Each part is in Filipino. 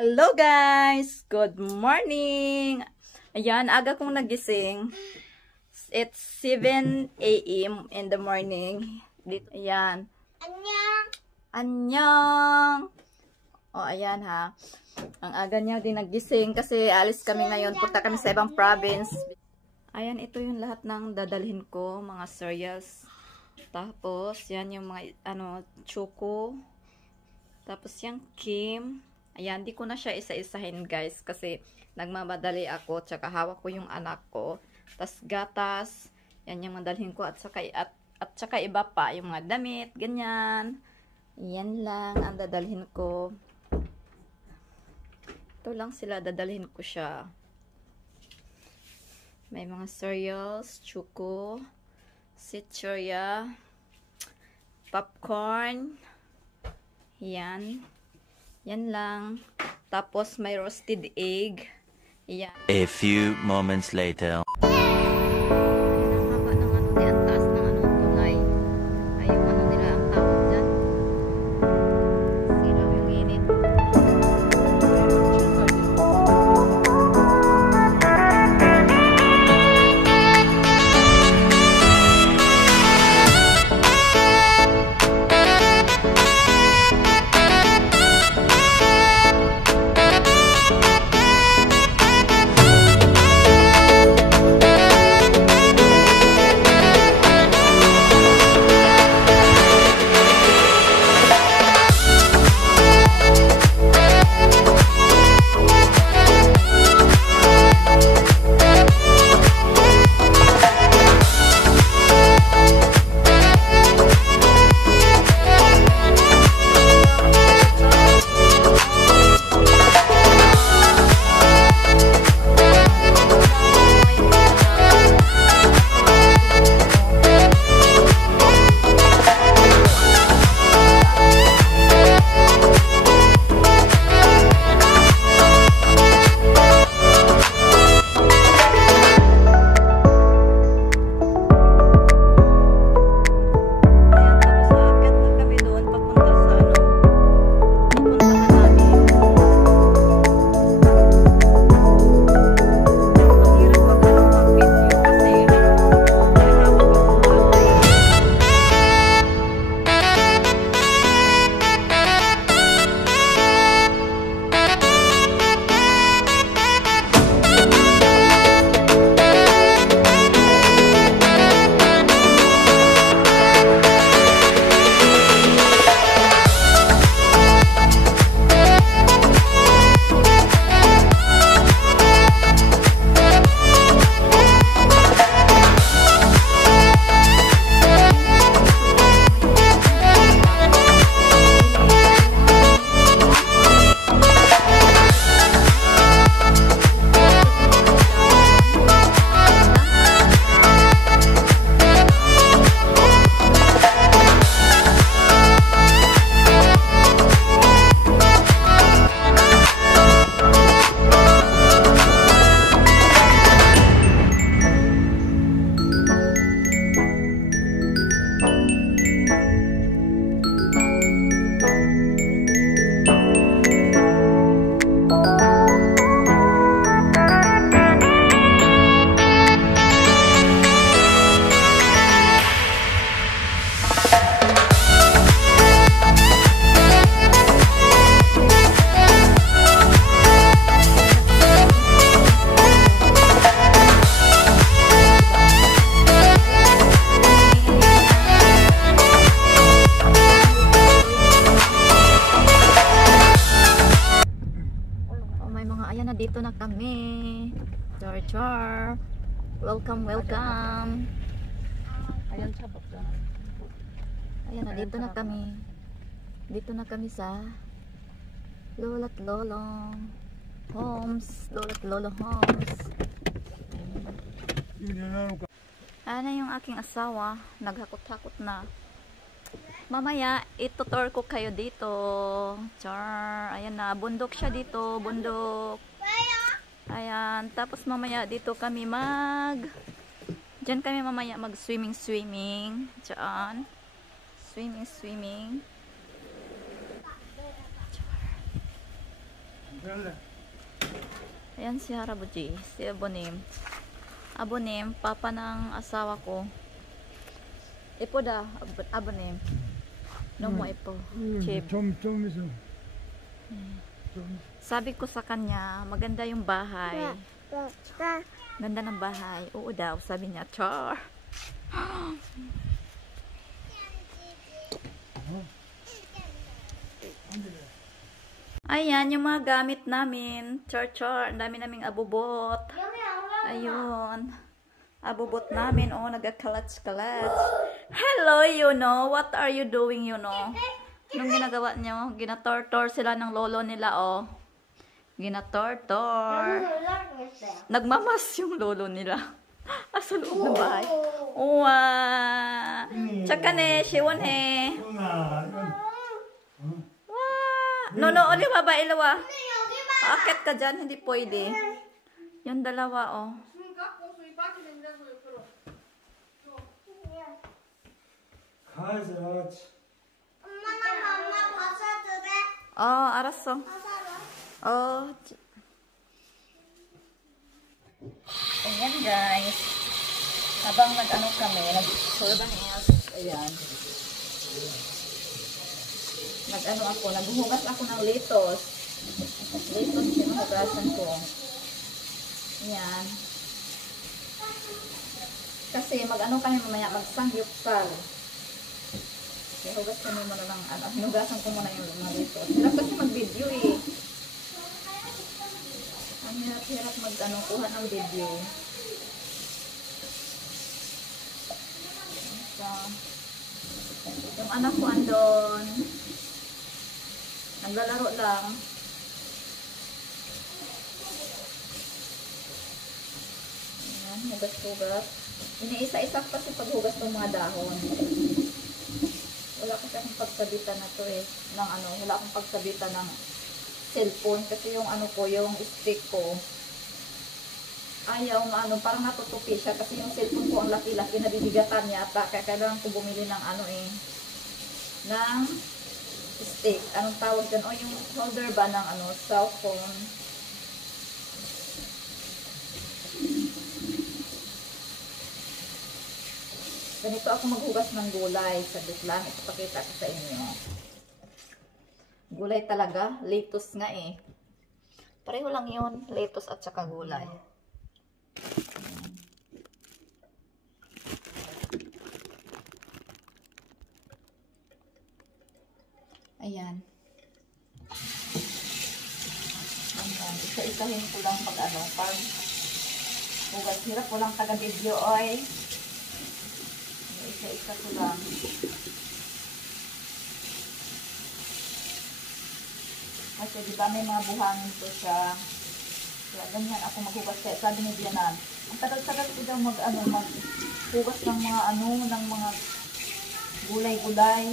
Hello guys! Good morning! Ayan, aga kong nagising. It's 7 a.m. in the morning. Dito, ayan. Annyeong! Annyeong! O, ayan ha. Ang aga niya din nagising kasi alis kami ngayon. Punta kami sa ibang province. Ayan, ito yung lahat ng dadalhin ko. Mga cereals. Tapos, yan yung mga, choco. Tapos, yung Kim. Ayan, di ko na siya isa-isahin guys kasi nagmamadali ako tsaka hawak ko yung anak ko. Tas gatas, yan yung madalhin ko at saka iba pa, yung mga damit, ganyan. Yan lang ang dadalhin ko. Ito lang sila, dadalhin ko siya. May mga cereals, choco, sitchoya, popcorn, yan. Yan lang. Tapos may roasted egg. Yan. A few moments later. Dito na kami. Char. Welcome. Ayan na, dito na kami. Dito na kami sa Lola't Lolong Homes. Lola't Lolo Homes. Ano yung aking asawa? Naghakot-hakot na. Mamaya, itutur ko kayo dito. Char. Ayan na, bundok siya dito. Bundok. Ayan, tapos mamaya dito kami Diyan kami mamaya mag-swimming. Diyan. Swimming. Ayan si Harabuji, si Abonim. Abonim, papa ng asawa ko. Ipo da, Abonim. No mo ipo. Chip. 좀 있어. Sabi ko sa kanya, maganda yung bahay. Ganda ng bahay. Oo daw, sabi niya. Char. Ayan, yung mga gamit namin. Char. Ang dami naming abubot. Ayun. Abubot namin. Oh, nagkakalats-kalats. Hello, what are you doing, Nung ginagawa nyo, ginatortor sila ng lolo nila, oh. Ginatortor. Nagmamas yung lolo nila. Sa loob ng bahay. Wow. Tsaka ne, siwon he. Wow. No, oli ba ilawa? Akit ka dyan, hindi pwede. Yung dalawa, oh. 알았어. Ayan guys. Habang nag-ano kami, nag-surbaness. Ayan. Nag-ano ako, naghuhugas ako ng litos. Litos yung hugasan ko. Ayan. Kasi mag-ano kami mamaya, mag-sangyupsal. Hugas kami muna ng ano, hinugasan ko muna yung mga litos. Hirap kasi mag-video eh. Ang hirap mag-ano, kuha ng video. So, yung anak ko andon. Naglalaro lang. Ayan, hugas-hugas. Iniisa-isa kasi paghugas ng mga dahon. Wala kasi akong pagsabitan na to eh. Wala akong pagsabitan ng cellphone. Kasi yung ano ko, yung stick ko. Ayaw, parang natutupi siya. Kasi yung cellphone ko ang laki-laki, nabibigatan yata. Kaya kailangan ko bumili ng ng stick. Anong tawag dyan? O yung holder ba ng cellphone. Ganito ako maghugas ng gulay. Saglit lang, ipapakita ko sa inyo. Gulay talaga. Lettuce nga eh. Pareho lang yun. Lettuce at saka gulay. Ayan. Ayan. Isa-isahin ko lang pag hugas. Hirap ko lang taga-video oy. Isa-isa ko lang. Kasi diba may mga buhangin ko siya. Kaya ganyan ako maghugas. Kaya sabi ni Dianan, ang tagal-tagal ko daw maghugas ng mga gulay-gulay.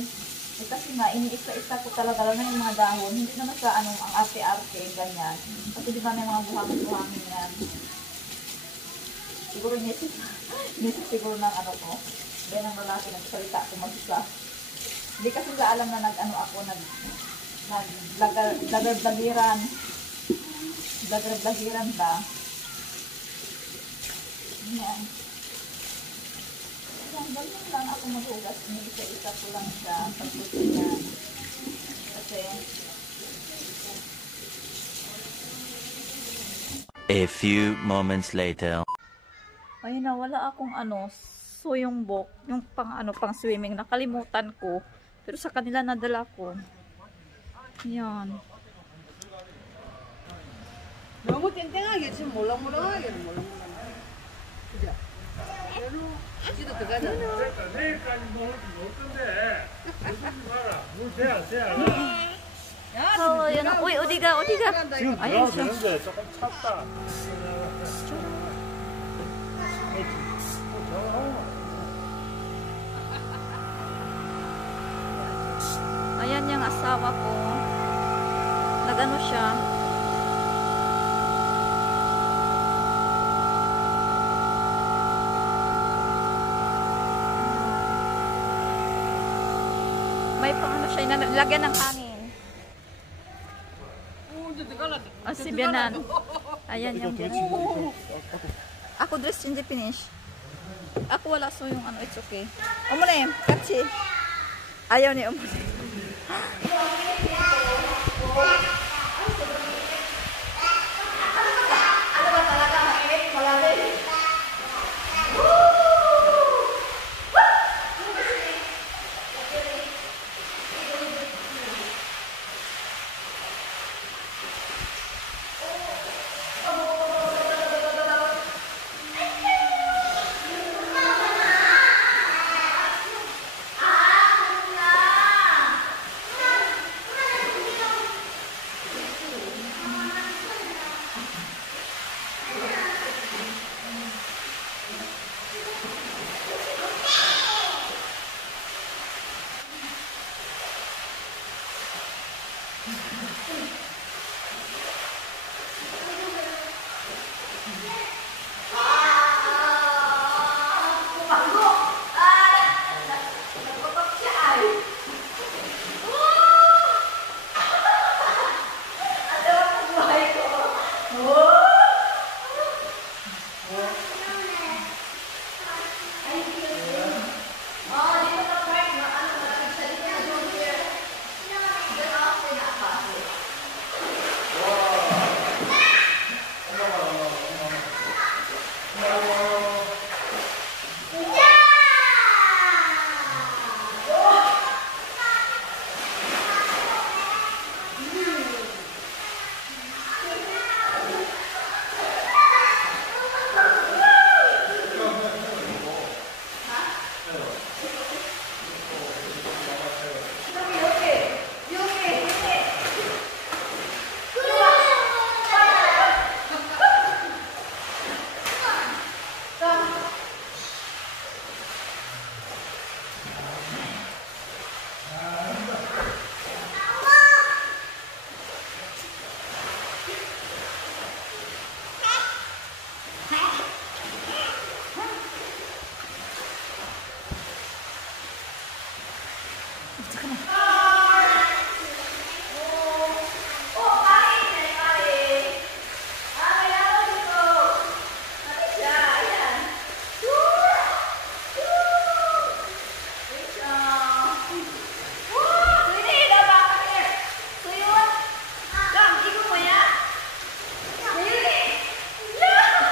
Eh kasi nga, iniisa-isa ko talaga lang yung mga dahon. Hindi naman sa ang arte-arte, ganyan. Kasi diba may mga buhangin yan. Siguro nisip siguro ng ko. Then ang lalaki nagsalita ko mag-isa. Hindi kasi nila alam na nag-blagiran ba? Yan. Ganyan lang ako maghugas. Isa-isa ko lang siya. Pagpusin niya. Kasi A few moments later. ayun na, wala akong suyongbok, yung pang swimming, nakalimutan ko. Pero sa kanila nadala ko. Yan. 너무 땡땡하게 지금 몰랑몰랑하게 그죠? 지도 들어가잖아. 내일까지 먹을 건데 무슨 말아? 물 대야. Yan. Uy, 어디가? 지금 Ayun 들어가도 siya. 되는데 조금 찼다. Ayan yung asawa ko. Nagano siya. May pang siya, nilagyan ng hangin. Si Bianan. Ayan yung Bianan. Ako dress hindi finish. Ako wala so yung ano, it's okay. Umune, katsi. Ayaw ni umune.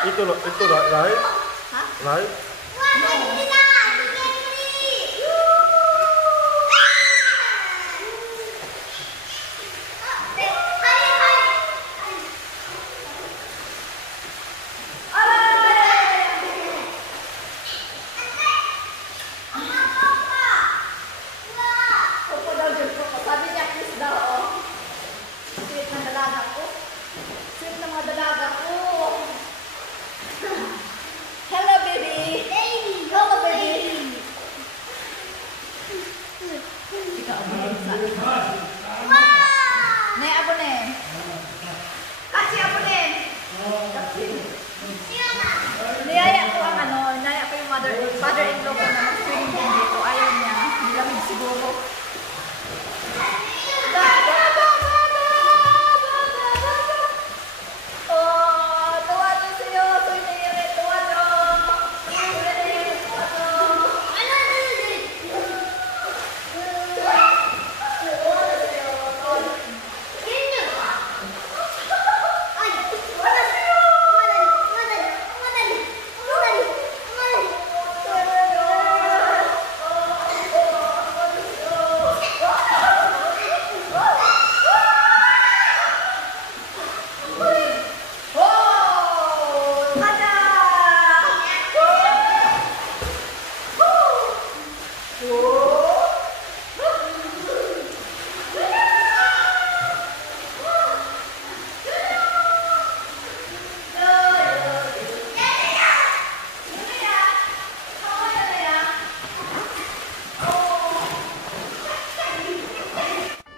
Ito right? Right? Sabi niya, please daw, oh. Sweet na dalaga ko. Sweet na mga dalaga ko. Hello, baby. Hello, baby. Ikaw, Nay, abone. Kasi abone. Niyaya ko ang ano, niyaya ko yung father-in-law ko na mag-swimming din dito. Ayaw niya. Nilamig siguro.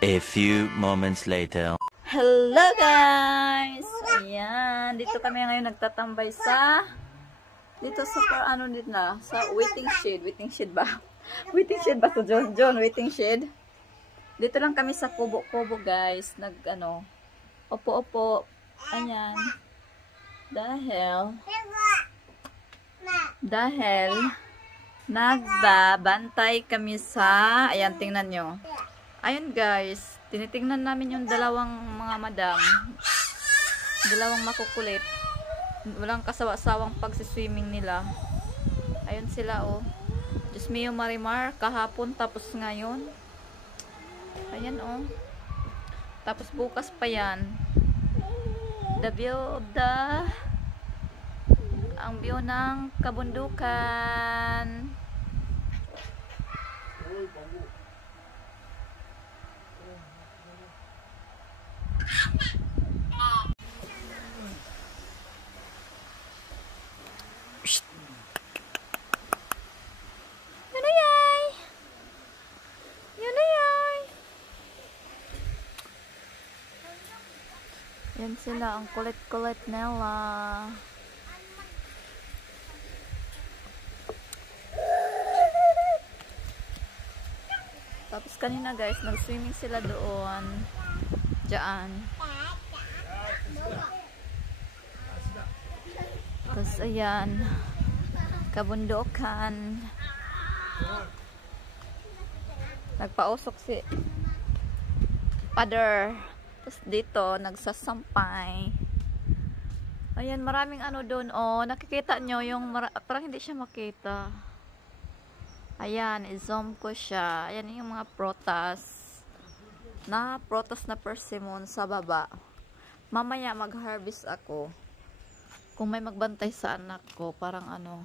A few moments later. Hello guys! Ayan, dito kami ngayon nagtatambay sa dito sa ano dito na, sa waiting shed ba? Waiting shed ba to John? Waiting shed. Dito lang kami sa kubo-kubo guys, nag ano, opo-opo, Ayan. Dahil nagbabantay kami sa, ayan, tingnan nyo. Ayun guys, tinitingnan namin yung dalawang mga madam. Dalawang makukulit. Walang kasawa-sawang pagsiswimming nila. Ayun sila oh. Diyos mio Marimar, kahapon tapos ngayon. Ayan oh. Tapos bukas pa yan. The view of ang view ng kabundukan. Yan sila, ang kulit-kulit nila. Tapos kanina guys, nag-swimming sila doon. Diyan. Tapos ayan, kabundukan. Nagpausok si Father. Tapos dito, nagsasampay. Ayan, maraming ano doon. Oh, nakikita nyo yung, parang hindi siya makita. Ayan, i-zoom ko siya. Ayan yung mga protas. Protas na persimmon sa baba. Mamaya mag-harvest ako. Kung may magbantay sa anak ko, parang ano.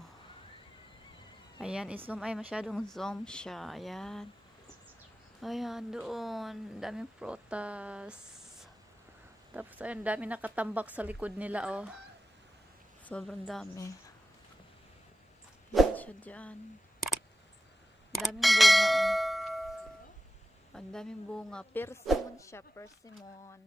Ayan, i-zoom. Ay, masyadong zoom siya. Ayan. Ayan, doon. Daming protas. Tapos, ayun, dami nakatambak sa likod nila, oh. Sobrang dami. Ayan siya dyan. Daming bunga, oh. Ang daming bunga. Persimmon siya, persimmon.